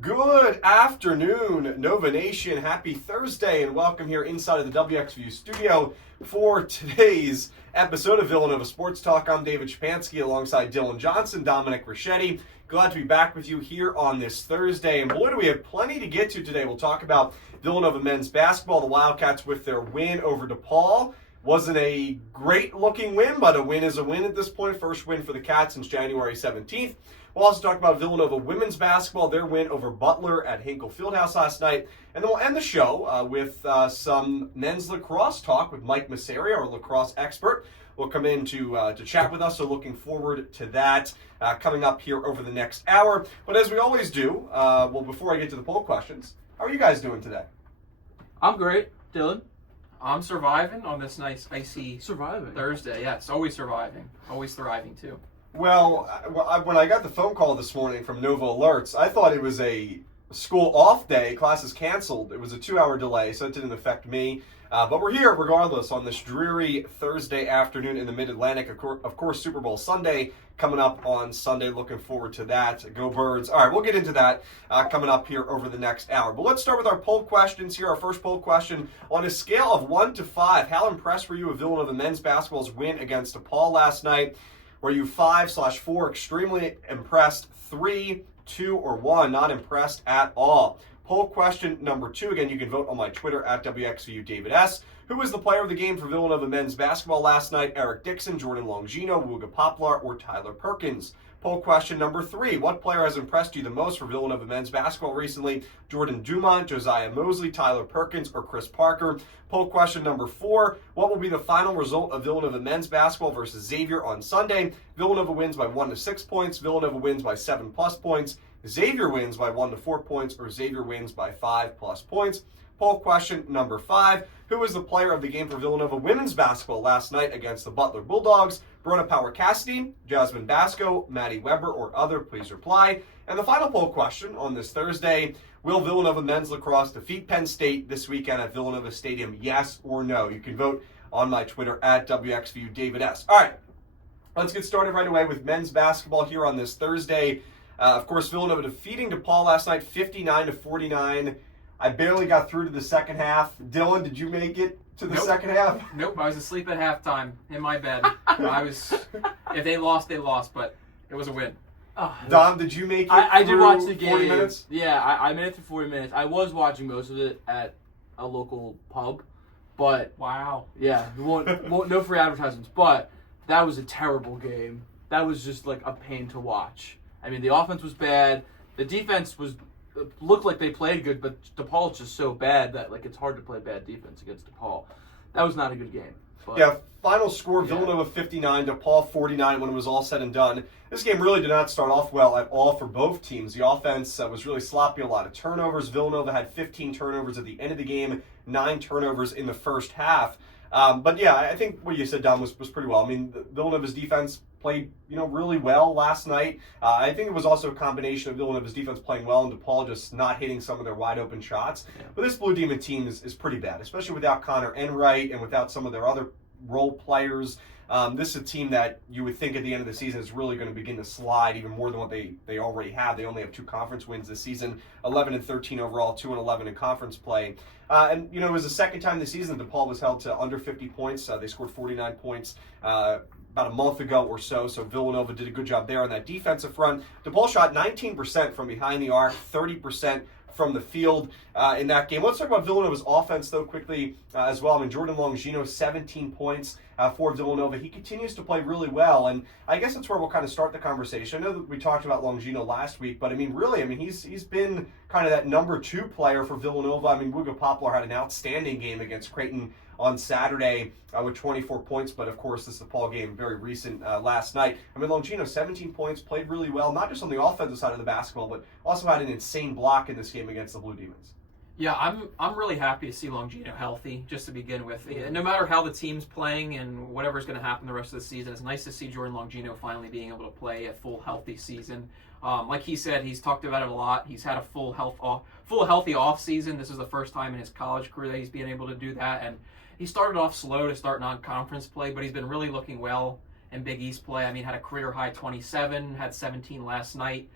Good afternoon, Nova Nation. Happy Thursday, and welcome here inside of the WXVU studio for today's episode of Villanova Sports Talk. I'm David Szczepanski alongside Dylan Johnson, Dominic, Richetti. Glad to be back with you here on this Thursday. And boy, do we have plenty to get to today. We'll talk about Villanova men's basketball, the Wildcats with their win over DePaul. Wasn't a great-looking win, but a win is a win at this point. First win for the Cats since January 17th. We'll also talk about Villanova women's basketball, their win over Butler at Hinkle Fieldhouse last night. And then we'll end the show with some men's lacrosse talk with Mike Masseria, our lacrosse expert. Will come in to chat with us, so looking forward to that coming up here over the next hour. But as we always do, before I get to the poll questions, how are you guys doing today? I'm great. Dylan? I'm surviving on this nice icy Surviving. Thursday. Yes, always surviving. Always thriving, too. Well, when I got the phone call this morning from Nova Alerts, I thought it was a school off day, classes canceled. It was a 2-hour delay, so it didn't affect me. But we're here regardless on this dreary Thursday afternoon in the Mid-Atlantic. Of course, Super Bowl Sunday coming up on Sunday. Looking forward to that. Go Birds. All right, we'll get into that coming up here over the next hour. But let's start with our poll questions here. Our first poll question, on a scale of 1 to 5, how impressed were you with Villanova men's basketball's win against DePaul last night? Were you 5/4 extremely impressed, 3, 2, or 1 not impressed at all? Poll question number 2. Again, you can vote on my Twitter at WXVU David S. Who was the player of the game for Villanova men's basketball last night? Eric Dixon, Jordan Longino, Wooga Poplar, or Tyler Perkins? Poll question number 3. What player has impressed you the most for Villanova men's basketball recently? Jordan Dumont, Josiah Mosley, Tyler Perkins, or Chris Parker? Poll question number 4. What will be the final result of Villanova men's basketball versus Xavier on Sunday? Villanova wins by 1 to 6 points. Villanova wins by 7+ points. Xavier wins by 1 to 4 points, or Xavier wins by 5+ points. Poll question number 5. Who was the player of the game for Villanova women's basketball last night against the Butler Bulldogs? Brona Power Cassidy, Jasmine Basco, Maddie Weber, or other? Please reply. And the final poll question on this Thursday, will Villanova men's lacrosse defeat Penn State this weekend at Villanova Stadium? Yes or no? You can vote on my Twitter at WXVU David S. All right, let's get started right away with men's basketball here on this Thursday. Of course, Villanova defeating DePaul last night 59-49. I barely got through to the second half. Dylan, did you make it to the second half? Nope, I was asleep at halftime in my bed. If they lost, they lost, but it was a win. Dom, did you make it I did watch the game. 40 minutes? Yeah, I made it for 40 minutes. I was watching most of it at a local pub, but Wow. yeah, no free advertisements. But that was a terrible game. That was just like a pain to watch. I mean, the offense was bad. The defense looked like they played good, but DePaul's just so bad that like it's hard to play bad defense against DePaul. That was not a good game. But, Yeah, final score, Villanova 59, DePaul 49 when it was all said and done. This game really did not start off well at all for both teams. The offense was really sloppy, a lot of turnovers. Villanova had 15 turnovers at the end of the game, 9 turnovers in the first half. But yeah, I think what you said, Dom, was pretty well. I mean, Villanova's defense played, really well last night. I think it was also a combination of Villanova's defense playing well and DePaul just not hitting some of their wide open shots. Yeah. But this Blue Demon team is pretty bad, especially without Connor Enright and without some of their other role players. This is a team that you would think at the end of the season is really going to begin to slide even more than what they already have. They only have 2 conference wins this season, 11-13 overall, 2-11 in conference play. And it was the second time this season DePaul was held to under 50 points. They scored 49 points about a month ago or so. So Villanova did a good job there on that defensive front. DePaul shot 19% from behind the arc, 30% from the field in that game. Let's talk about Villanova's offense, though, quickly as well. I mean, Jordan Longino, 17 points for Villanova. He continues to play really well, and I guess that's where we'll kind of start the conversation. I know that we talked about Longino last week, but he's been kind of that number 2 player for Villanova. I mean, Wooga Poplar had an outstanding game against Creighton on Saturday with 24 points, but of course this DePaul game very recent last night. I mean, Longino, 17 points, played really well, not just on the offensive side of the basketball, but also had an insane block in this game against the Blue Demons. Yeah, I'm really happy to see Longino healthy, just to begin with. No matter how the team's playing and whatever's going to happen the rest of the season, it's nice to see Jordan Longino finally being able to play a full healthy season. Like he said, he's talked about it a lot. He's had a full healthy off season. This is the first time in his college career that he's been able to do that, and he started off slow to start non-conference play, but he's been really looking well in Big East play. I mean, had a career high 27, had 17 last night.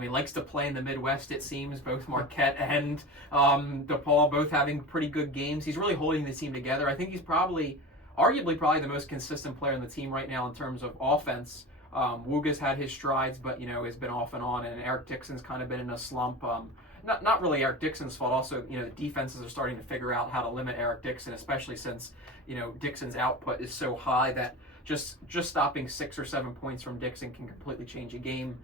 He likes to play in the Midwest, it seems. Both Marquette and DePaul both having pretty good games. He's really holding the team together. I think he's arguably the most consistent player on the team right now in terms of offense. Wuga's had his strides, but has been off and on, and Eric Dixon's kind of been in a slump. Not really Eric Dixon's fault. Also, the defenses are starting to figure out how to limit Eric Dixon, especially since Dixon's output is so high that just stopping 6 or 7 points from Dixon can completely change a game,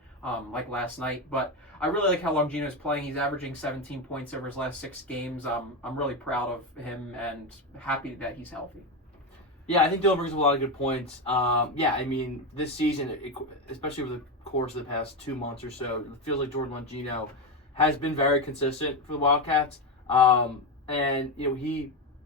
like last night. But I really like how Longino's playing. He's averaging 17 points over his last 6 games. I'm really proud of him and happy that he's healthy. Yeah, I think Dylan brings up a lot of good points. I mean, this season, especially over the course of the past 2 months or so, it feels like Jordan Longino has been very consistent for the Wildcats. And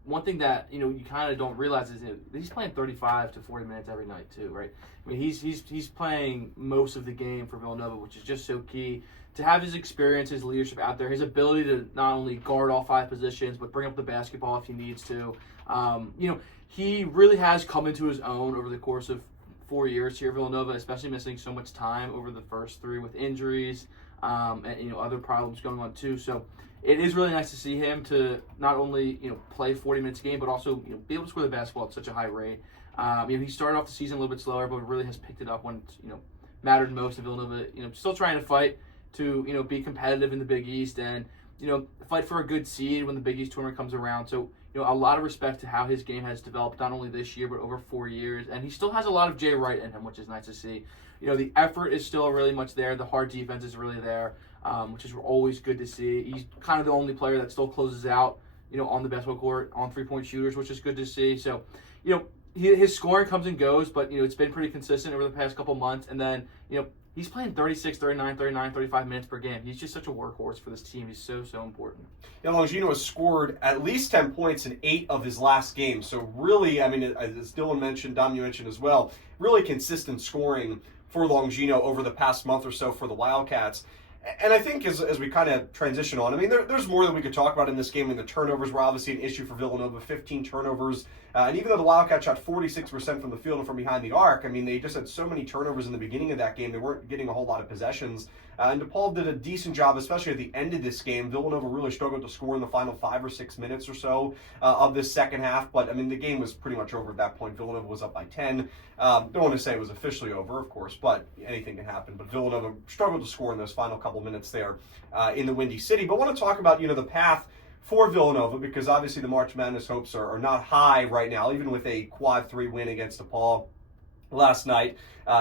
one thing that you kind of don't realize is he's playing 35 to 40 minutes every night too, right? I mean, he's playing most of the game for Villanova, which is just so key to have his experience, his leadership out there, his ability to not only guard all 5 positions but bring up the basketball if he needs to. He really has come into his own over the course of 4 years here at Villanova, especially missing so much time over the first 3 with injuries and other problems going on too. So it is really nice to see him to not only play 40 minutes a game, but also be able to score the basketball at such a high rate. He started off the season a little bit slower, but really has picked it up when it mattered most. And Villanova, still trying to fight to be competitive in the Big East and fight for a good seed when the Big East tournament comes around. So a lot of respect to how his game has developed, not only this year, but over 4 years. And he still has a lot of Jay Wright in him, which is nice to see. The effort is still really much there. The hard defense is really there, which is always good to see. He's kind of the only player that still closes out, on the basketball court, on 3-point shooters, which is good to see. So, his scoring comes and goes, but, it's been pretty consistent over the past couple months. And then, he's playing 36, 39, 39, 35 minutes per game. He's just such a workhorse for this team. He's so, so important. Longino has scored at least 10 points in 8 of his last games. So really, I mean, as Dylan mentioned, Dom, you mentioned as well, really consistent scoring for Longino over the past month or so for the Wildcats. And I think as we kind of transition on, I mean, there's more that we could talk about in this game. I mean, the turnovers were obviously an issue for Villanova, 15 turnovers. And even though the Wildcats shot 46% from the field and from behind the arc, I mean, they just had so many turnovers in the beginning of that game. They weren't getting a whole lot of possessions. And DePaul did a decent job, especially at the end of this game. Villanova really struggled to score in the final 5 or 6 minutes or so of this second half. But, I mean, the game was pretty much over at that point. Villanova was up by 10. Don't want to say it was officially over, of course, but anything can happen. But Villanova struggled to score in those final couple minutes there in the Windy City. But I want to talk about, the path for Villanova, because obviously the March Madness hopes are not high right now, even with a quad 3 win against DePaul last night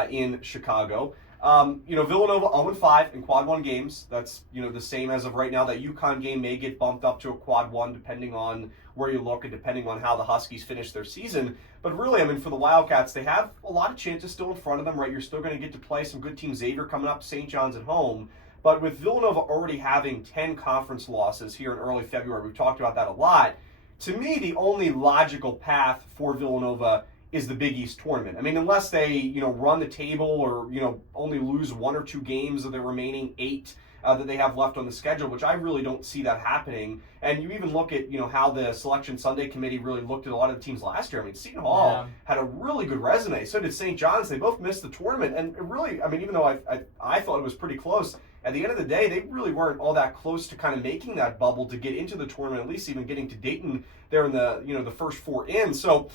in Chicago. Villanova 0-5 in quad 1 games. That's, the same as of right now. That UConn game may get bumped up to a quad 1 depending on where you look and depending on how the Huskies finish their season. But really, I mean, for the Wildcats, they have a lot of chances still in front of them, right? You're still going to get to play some good teams. Xavier coming up, St. John's at home. But with Villanova already having 10 conference losses here in early February, we've talked about that a lot. To me, the only logical path for Villanova is the Big East tournament. I mean, unless they, run the table or, only lose 1 or 2 games of the remaining 8 that they have left on the schedule, which I really don't see that happening. And you even look at, how the Selection Sunday Committee really looked at a lot of the teams last year. I mean, Seton Hall had a really good resume. So did St. John's. They both missed the tournament. And it really, I mean, even though I thought it was pretty close, at the end of the day, they really weren't all that close to kind of making that bubble to get into the tournament, at least even getting to Dayton there in the, the first 4 in. So,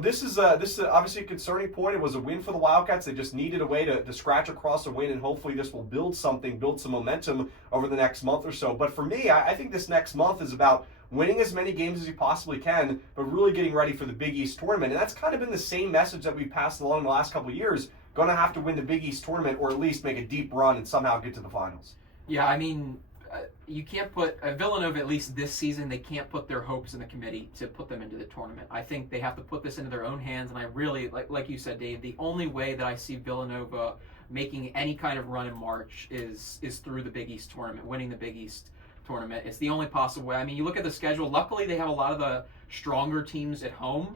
this is obviously a concerning point. It was a win for the Wildcats. They just needed a way to scratch across a win, and hopefully this will build some momentum over the next month or so. But for me, I think this next month is about winning as many games as you possibly can, but really getting ready for the Big East tournament. And that's kind of been the same message that we've passed along the last couple of years. Going to have to win the Big East tournament or at least make a deep run and somehow get to the finals. Yeah, I mean, you can't put Villanova, at least this season, they can't put their hopes in the committee to put them into the tournament. I think they have to put this into their own hands, and I really, like you said, Dave, the only way that I see Villanova making any kind of run in March is through the Big East tournament, winning the Big East tournament. It's the only possible way. I mean, you look at the schedule, luckily they have a lot of the stronger teams at home.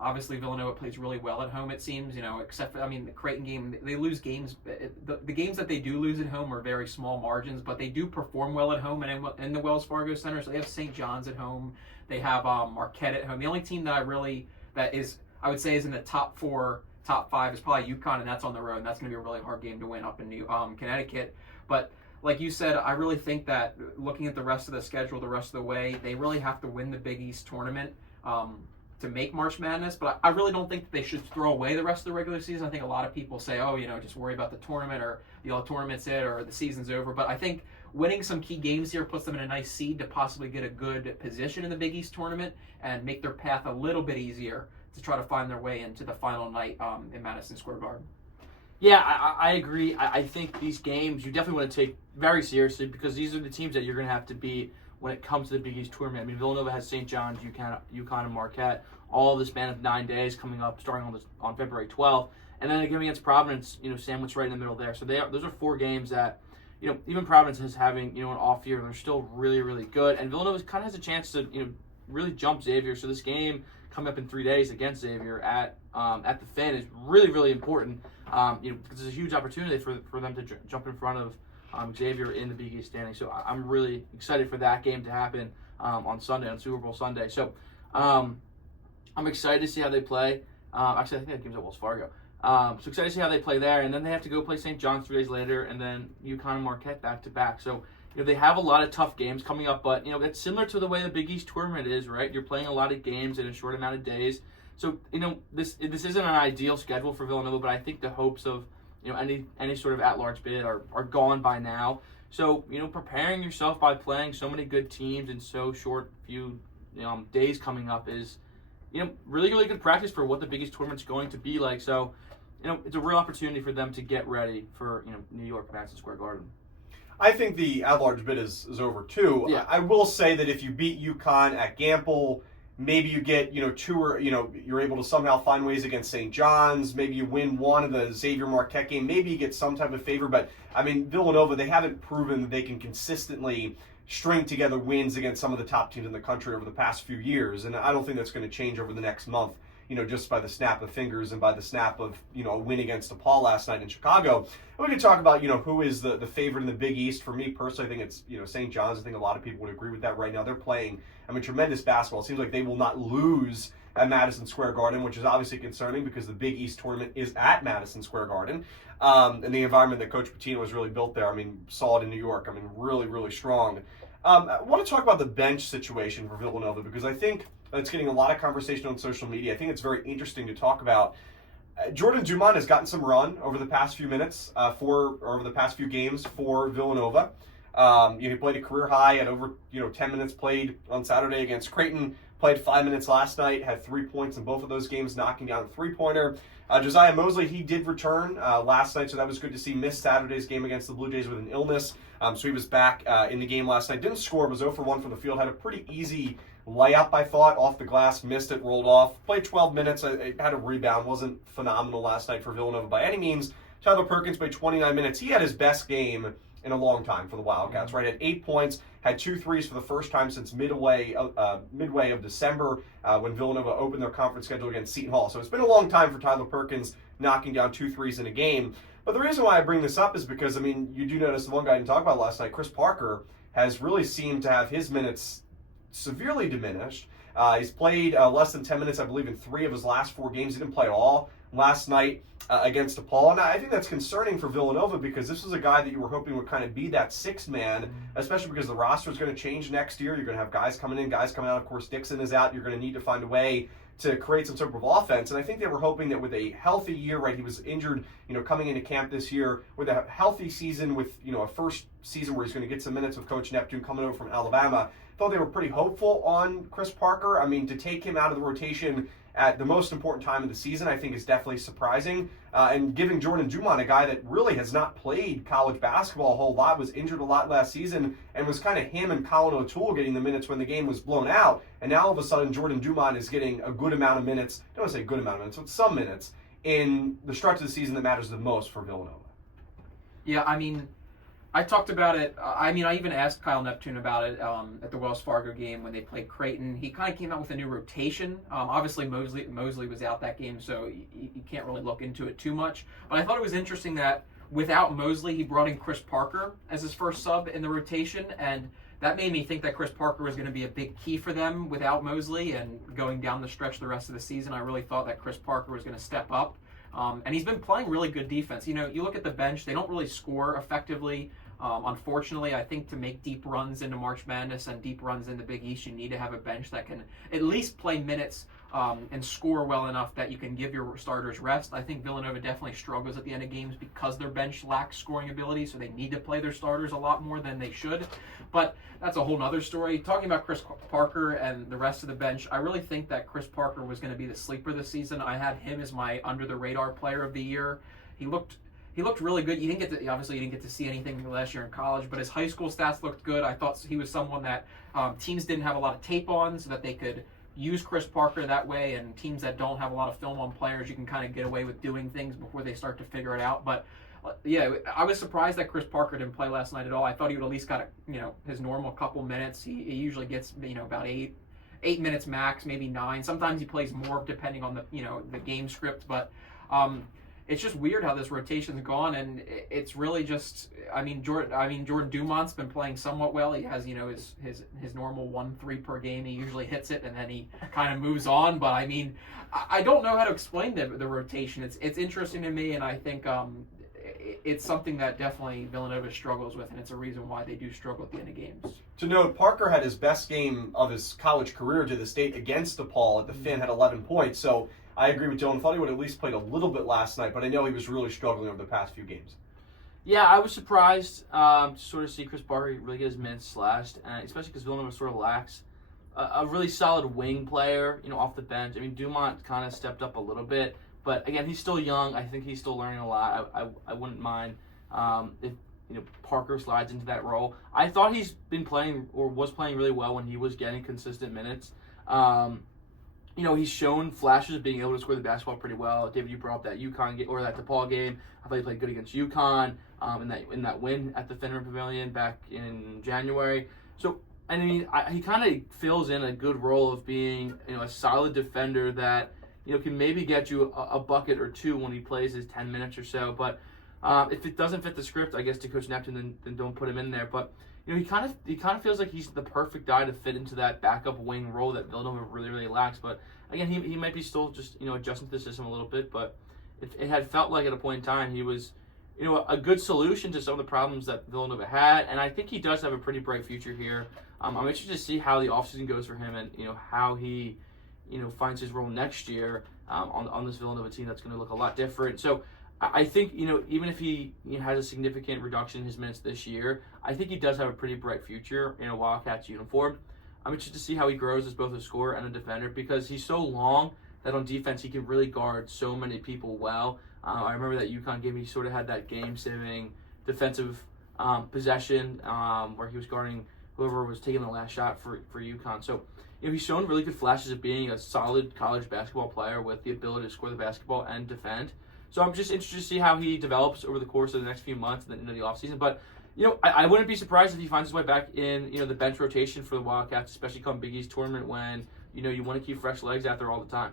Obviously, Villanova plays really well at home, it seems, except for, the Creighton game, they lose games. The games that they do lose at home are very small margins, but they do perform well at home and in the Wells Fargo Center. So they have St. John's at home. They have Marquette at home. The only team that I would say is in the top 4 top 5 is probably UConn, and that's on the road, and that's going to be a really hard game to win up in Connecticut. But like you said, I really think that looking at the rest of the schedule, the rest of the way, they really have to win the Big East tournament to make March Madness. But I really don't think that they should throw away the rest of the regular season. I think a lot of people say, oh, just worry about the tournament, or the all tournament's it, or the season's over. But I think winning some key games here puts them in a nice seed to possibly get a good position in the Big East tournament and make their path a little bit easier to try to find their way into the final night in Madison Square Garden. Yeah, I agree. I think these games you definitely want to take very seriously, because these are the teams that you're going to have to beat when it comes to the Big East tournament. I mean, Villanova has St. John's, UConn, and Marquette, all the span of 9 days coming up, starting on February 12th. And then again against Providence, sandwiched right in the middle there. So those are 4 games that, even Providence is having, an off year, they're still really, really good. And Villanova kind of has a chance to, really jump Xavier. So this game coming up in 3 days against Xavier at the Finn is really, really important. Because it's a huge opportunity for them to jump in front of Xavier in the Big East standing. So I'm really excited for that game to happen on Sunday, on Super Bowl Sunday. So I'm excited to see how they play. Actually, I think that game's at Wells Fargo. So excited to see how they play there. And then they have to go play St. John's 3 days later, and then UConn and Marquette back-to-back. So they have a lot of tough games coming up, but it's similar to the way the Big East tournament is, right? You're playing a lot of games in a short amount of days. So, this isn't an ideal schedule for Villanova, but I think the hopes of, any sort of at-large bid are gone by now. So, preparing yourself by playing so many good teams in so short few, days coming up is, really, really good practice for what the Big East tournament's going to be like. So, it's a real opportunity for them to get ready for, New York, Madison Square Garden. I think the at-large bid is over too. Yeah. I will say that if you beat UConn at Gamble, maybe you get, 2 or, you're able to somehow find ways against St. John's. Maybe you win one of the Xavier Marquette game. Maybe you get some type of favor. But, I mean, Villanova, they haven't proven that they can consistently string together wins against some of the top teams in the country over the past few years. And I don't think that's going to change over the next month, just by the snap of fingers and by the snap of, a win against DePaul last night in Chicago. And we can talk about, who is the favorite in the Big East. For me personally, I think it's, St. John's. I think a lot of people would agree with that right now. They're playing, tremendous basketball. It seems like they will not lose at Madison Square Garden, which is obviously concerning because the Big East tournament is at Madison Square Garden. And the environment that Coach Pitino has really built there, saw it in New York. Really, really strong. I want to talk about the bench situation for Villanova because I think it's getting a lot of conversation on social media. I think it's very interesting to talk about. Jordan Dumont has gotten some run over the past few minutes over the past few games for Villanova. He played a career high at over 10 minutes played on Saturday against Creighton. Played 5 minutes last night. Had 3 points in both of those games, knocking down a 3-pointer. Josiah Mosley, he did return last night, so that was good to see. Missed Saturday's game against the Blue Jays with an illness, so he was back in the game last night. Didn't score, was 0 for 1 from the field. Had a pretty easy layup, I thought, off the glass. Missed it, rolled off. Played 12 minutes. Had a rebound. Wasn't phenomenal last night for Villanova by any means. Tyler Perkins played 29 minutes. He had his best game in a long time for the Wildcats, right? Had 8 points, had 2 threes for the first time since midway of December when Villanova opened their conference schedule against Seton Hall. So it's been a long time for Tyler Perkins knocking down 2 threes in a game. But the reason why I bring this up is because, you do notice the one guy I didn't talk about last night, Chris Parker, has really seemed to have his minutes severely diminished. He's played less than 10 minutes, I believe, in 3 of his last 4 games. He didn't play at all last night against DePaul. And I think that's concerning for Villanova because this was a guy that you were hoping would kind of be that 6th man, especially because the roster is going to change next year. You're going to have guys coming in, guys coming out. Of course, Dixon is out. You're going to need to find a way to create some sort of offense. And I think they were hoping that with a healthy year, right, he was injured, coming into camp this year, with a healthy season, with, a first season where he's going to get some minutes with Coach Neptune coming over from Alabama. Thought they were pretty hopeful on Chris Parker. To take him out of the rotation at the most important time of the season, I think is definitely surprising. And giving Jordan Dumont, a guy that really has not played college basketball a whole lot, was injured a lot last season, and was kind of him and Colin O'Toole getting the minutes when the game was blown out. And now all of a sudden, Jordan Dumont is getting a good amount of minutes. I don't want to say good amount of minutes, but some minutes in the stretch of the season that matters the most for Villanova. Yeah, I talked about it. I even asked Kyle Neptune about it at the Wells Fargo game when they played Creighton. He kind of came out with a new rotation. Obviously, Mosley was out that game, so you can't really look into it too much. But I thought it was interesting that without Mosley, he brought in Chris Parker as his first sub in the rotation, and that made me think that Chris Parker was going to be a big key for them without Mosley and going down the stretch the rest of the season. I really thought that Chris Parker was going to step up. And he's been playing really good defense. You look at the bench, they don't really score effectively. Unfortunately, I think to make deep runs into March Madness and deep runs into Big East, you need to have a bench that can at least play minutes and score well enough that you can give your starters rest. I think Villanova definitely struggles at the end of games because their bench lacks scoring ability, so they need to play their starters a lot more than they should. But that's a whole nother story. Talking about Chris Parker and the rest of the bench, I really think that Chris Parker was going to be the sleeper this season. I had him as my under-the-radar player of the year. He looked really good. You didn't get to see anything last year in college, but his high school stats looked good. I thought he was someone that teams didn't have a lot of tape on, so that they could use Chris Parker that way, and teams that don't have a lot of film on players, you can kind of get away with doing things before they start to figure it out. But yeah, I was surprised that Chris Parker didn't play last night at all. I thought he would at least got his normal couple minutes. He usually gets about eight minutes max, maybe 9. Sometimes he plays more depending on the game script, but it's just weird how this rotation's gone, and it's really just Jordan Dumont's been playing somewhat well. He has his normal 1-3 per game. He usually hits it and then he kind of moves on. But I don't know how to explain the rotation. It's interesting to me, and I think it's something that definitely Villanova struggles with, and it's a reason why they do struggle at the end of games. To note, Parker had his best game of his college career to the state against DePaul at the Finn, had 11 points. So I agree with Dylan. I thought he would have at least played a little bit last night, but I know he was really struggling over the past few games. Yeah, I was surprised to sort of see Chris Parker really get his minutes slashed, especially because Villanova sort of lacks a really solid wing player, off the bench. Dumont kind of stepped up a little bit, but again, he's still young. I think he's still learning a lot. I wouldn't mind if Parker slides into that role. I thought he's been playing or was playing really well when he was getting consistent minutes. He's shown flashes of being able to score the basketball pretty well. David, you brought up that UConn game, or that DePaul game. I thought he played good against UConn in that win at the Fenner Pavilion back in January. So, he kind of fills in a good role of being a solid defender that can maybe get you a bucket or two when he plays his 10 minutes or so. But if it doesn't fit the script, I guess to Coach Neptune, then don't put him in there. But he kind of feels like he's the perfect guy to fit into that backup wing role that Villanova really, really lacks. But again, he might be still just adjusting to the system a little bit. But it had felt like at a point in time he was a good solution to some of the problems that Villanova had, and I think he does have a pretty bright future here. I'm interested to see how the offseason goes for him, and how he finds his role next year on this Villanova team that's going to look a lot different. So I think, even if he has a significant reduction in his minutes this year, I think he does have a pretty bright future in a Wildcats uniform. I'm interested to see how he grows as both a scorer and a defender, because he's so long that on defense he can really guard so many people well. I remember that UConn game, he sort of had that game-saving defensive possession where he was guarding whoever was taking the last shot for UConn. So he's shown really good flashes of being a solid college basketball player with the ability to score the basketball and defend. So I'm just interested to see how he develops over the course of the next few months and then into the offseason. But, I wouldn't be surprised if he finds his way back in, the bench rotation for the Wildcats, especially come Big East tournament when, you want to keep fresh legs out there all the time.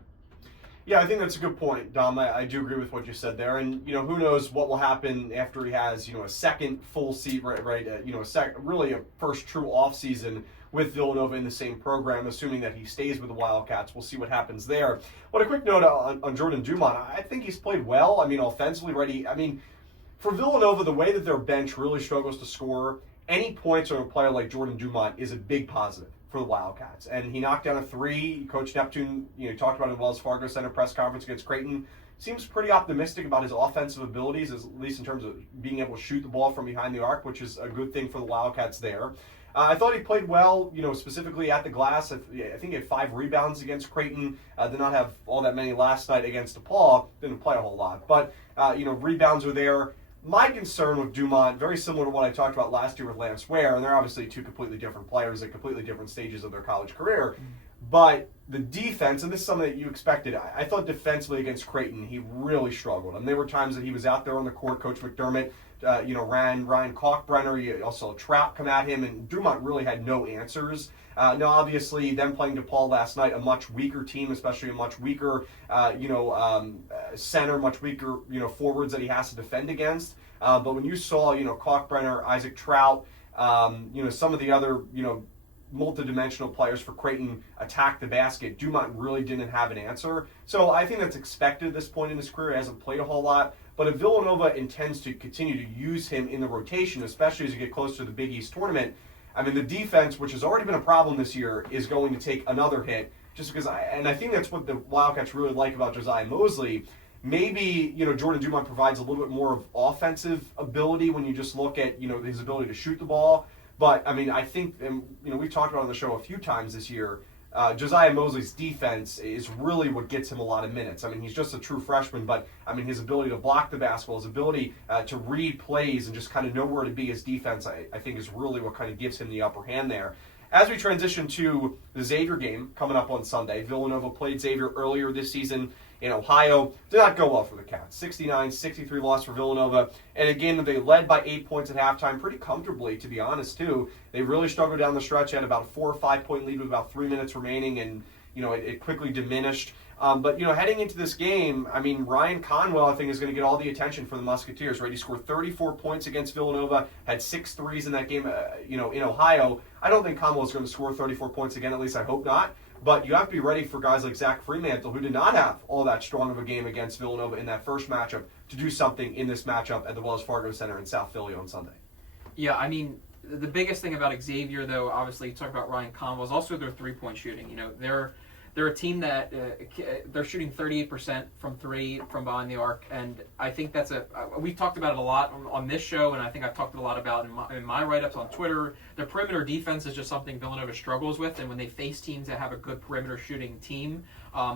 Yeah, I think that's a good point, Dom. I do agree with what you said there. And, who knows what will happen after he has, a second full seat, right? Really a first true offseason with Villanova in the same program, assuming that he stays with the Wildcats. We'll see what happens there. But a quick note on Jordan Dumont. I think he's played well. Offensively ready. For Villanova, the way that their bench really struggles to score, any points on a player like Jordan Dumont is a big positive for the Wildcats. And he knocked down a 3. Coach Neptune, talked about it in the Wells Fargo Center press conference against Creighton. Seems pretty optimistic about his offensive abilities, at least in terms of being able to shoot the ball from behind the arc, which is a good thing for the Wildcats there. I thought he played well, specifically at the glass. I think he had 5 rebounds against Creighton. Did not have all that many last night against DePaul. Didn't play a whole lot. But, rebounds were there. My concern with Dumont, very similar to what I talked about last year with Lance Ware, and they're obviously two completely different players at completely different stages of their college career, but the defense, and this is something that you expected, I thought defensively against Creighton, he really struggled. And there were times that he was out there on the court, Coach McDermott, ran Ryan Kalkbrenner, you also saw Trout come at him, and Dumont really had no answers. Now, obviously, them playing DePaul last night, a much weaker team, especially a much weaker, center, much weaker, forwards that he has to defend against. But when you saw, Kalkbrenner, Isaac Trout, some of the other, multidimensional players for Creighton attack the basket, Dumont really didn't have an answer. So I think that's expected at this point in his career. He hasn't played a whole lot. But if Villanova intends to continue to use him in the rotation, especially as you get closer to the Big East tournament, I mean, the defense, which has already been a problem this year, is going to take another hit. Just because, I think that's what the Wildcats really like about Josiah Mosley. Maybe, Jordan Dumont provides a little bit more of offensive ability when you just look at, his ability to shoot the ball. But, I mean, I think, and, we've talked about it on the show a few times this year, Josiah Mosley's defense is really what gets him a lot of minutes. I mean, he's just a true freshman, but, I mean, his ability to block the basketball, his ability to read plays and just kind of know where to be his defense, I think is really what kind of gives him the upper hand there. As we transition to the Xavier game coming up on Sunday, Villanova played Xavier earlier this season in Ohio. Did not go well for the Cats. 69-63 loss for Villanova. And a game that they led by 8 points at halftime pretty comfortably, to be honest, too. They really struggled down the stretch. Had about a 4 or 5 point lead with about 3 minutes remaining, and it quickly diminished. But heading into this game, I mean, Ryan Conwell, I think, is going to get all the attention for the Musketeers, right? He scored 34 points against Villanova, had 6 threes in that game, in Ohio. I don't think Conwell is going to score 34 points again, at least I hope not. But you have to be ready for guys like Zach Fremantle, who did not have all that strong of a game against Villanova in that first matchup, to do something in this matchup at the Wells Fargo Center in South Philly on Sunday. Yeah, I mean, the biggest thing about Xavier, though, obviously, you talk about Ryan Conwell, is also their three-point shooting. They're a team that they're shooting 38% from three from behind the arc, and I think that's we've talked about it a lot on this show, and I think I've talked a lot about in my write-ups on Twitter. Their perimeter defense is just something Villanova struggles with, and when they face teams that have a good perimeter shooting team,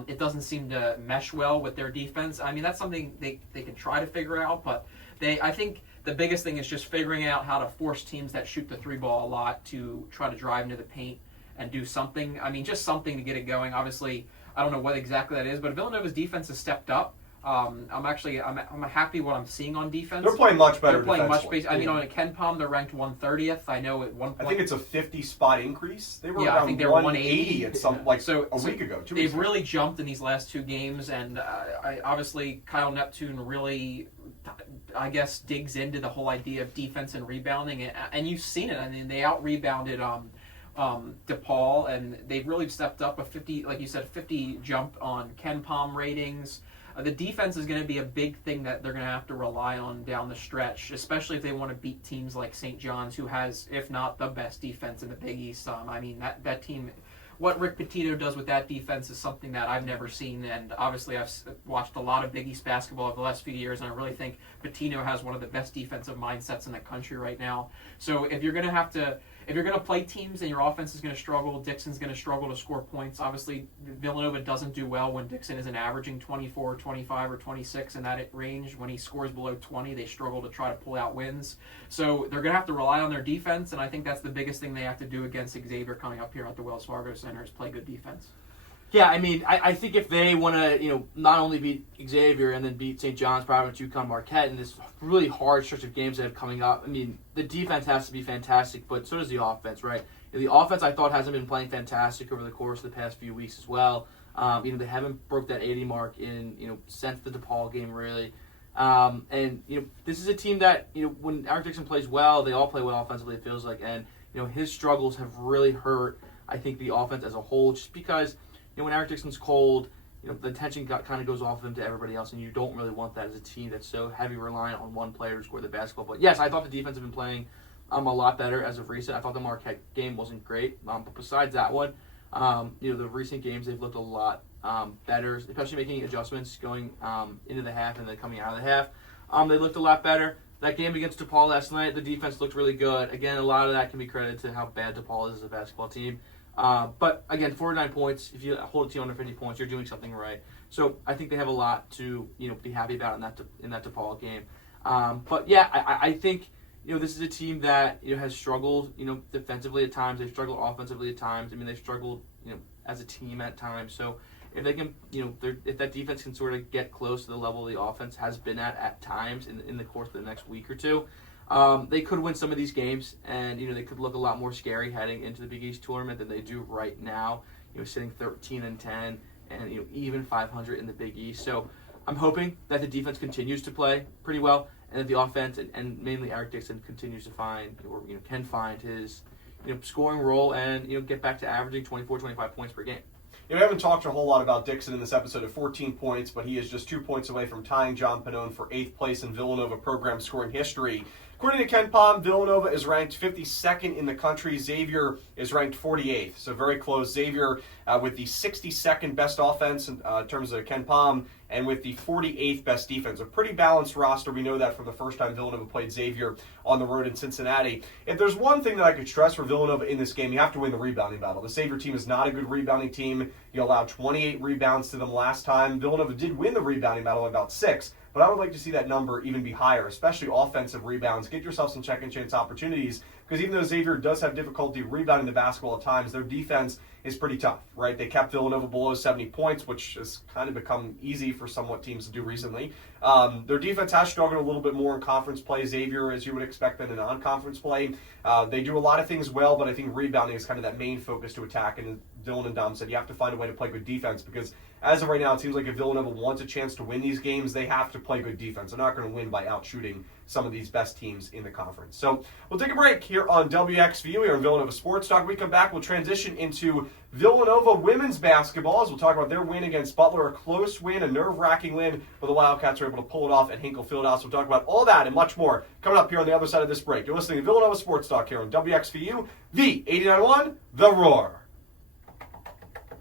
it doesn't seem to mesh well with their defense. I mean, that's something they can try to figure out, but I think the biggest thing is just figuring out how to force teams that shoot the three ball a lot to try to drive into the paint and do something. I mean, just something to get it going. Obviously, I don't know what exactly that is, but Villanova's defense has stepped up. I'm happy what I'm seeing on defense. They're playing much better. They're playing much better. I mean, on a Ken Palm, they're ranked 130th. I know at one point. I think it's a 50-spot increase. They were I around think they were 180 at some a week ago. 2 weeks They've ago. really jumped in these last two games, and obviously Kyle Neptune really, I guess, digs into the whole idea of defense and rebounding, and you've seen it. I mean, they out-rebounded DePaul, and they've really stepped up a 50, like you said, 50 jump on Ken Palm ratings. The defense is going to be a big thing that they're going to have to rely on down the stretch, especially if they want to beat teams like St. John's, who has, if not the best defense in the Big East. I mean, that team, what Rick Pitino does with that defense is something that I've never seen, and obviously I've watched a lot of Big East basketball over the last few years, and I really think Pitino has one of the best defensive mindsets in the country right now. So if you're going to play teams and your offense is going to struggle, Dixon's going to struggle to score points. Obviously, Villanova doesn't do well when Dixon isn't averaging 24, 25, or 26 in that range. When he scores below 20, they struggle to try to pull out wins. So they're going to have to rely on their defense, and I think that's the biggest thing they have to do against Xavier coming up here at the Wells Fargo Center is play good defense. Yeah, I mean, I think if they want to, not only beat Xavier and then beat St. John's, Providence, UConn, Marquette, in this really hard stretch of games they have coming up, I mean, the defense has to be fantastic, but so does the offense, right? The offense, I thought, hasn't been playing fantastic over the course of the past few weeks as well. They haven't broke that 80 mark since the DePaul game, really. This is a team that, when Eric Dixon plays well, they all play well offensively, it feels like, and, his struggles have really hurt, I think, the offense as a whole, just because when Eric Dixon's cold, the attention kind of goes off of him to everybody else, and you don't really want that as a team that's so heavy reliant on one player to score the basketball. But yes, I thought the defense had been playing a lot better as of recent. I thought the Marquette game wasn't great, but besides that one, the recent games they've looked a lot better, especially making adjustments going into the half and then coming out of the half. They looked a lot better. That game against DePaul last night, the defense looked really good. Again, a lot of that can be credited to how bad DePaul is as a basketball team. But again, 49 points. If you hold a team under 50 points, you're doing something right. So I think they have a lot to be happy about in that DePaul game. But yeah, I think this is a team that has struggled defensively at times. They've struggled offensively at times. I mean, they've struggled as a team at times. So if they can if that defense can sort of get close to the level the offense has been at times in the course of the next week or two. They could win some of these games, and they could look a lot more scary heading into the Big East tournament than they do right now. Sitting 13-10 and even 500 in the Big East. So I'm hoping that the defense continues to play pretty well, and that the offense and mainly Eric Dixon continues to find or can find his scoring role and get back to averaging 24, 25 points per game. We haven't talked a whole lot about Dixon in this episode at 14 points, but he is just 2 points away from tying John Pannone for 8th place in Villanova program scoring history. According to Ken Pom, Villanova is ranked 52nd in the country. Xavier is ranked 48th, so very close. Xavier with the 62nd best offense in terms of Ken Pom, and with the 48th best defense. A pretty balanced roster. We know that from the first time Villanova played Xavier on the road in Cincinnati. If there's one thing that I could stress for Villanova in this game, you have to win the rebounding battle. The Xavier team is not a good rebounding team. You allowed 28 rebounds to them last time. Villanova did win the rebounding battle by about 6. But I would like to see that number even be higher, especially offensive rebounds. Get yourself some second chance opportunities, because even though Xavier does have difficulty rebounding the basketball at times, their defense is pretty tough, right? They kept Villanova below 70 points, which has kind of become easy for somewhat teams to do recently. Their defense has struggled a little bit more in conference play. Xavier, as you would expect, than in non-conference play. They do a lot of things well, but I think rebounding is kind of that main focus to attack. And Dylan and Dom said you have to find a way to play good defense, because as of right now, it seems like if Villanova wants a chance to win these games, they have to play good defense. They're not going to win by out-shooting some of these best teams in the conference. So we'll take a break here on WXVU, here on Villanova Sports Talk. When we come back, we'll transition into Villanova women's basketball as we'll talk about their win against Butler, a close win, a nerve-wracking win, but the Wildcats were able to pull it off at Hinkle Fieldhouse. We'll talk about all that and much more coming up here on the other side of this break. You're listening to Villanova Sports Talk here on WXVU, the 89.1, The Roar.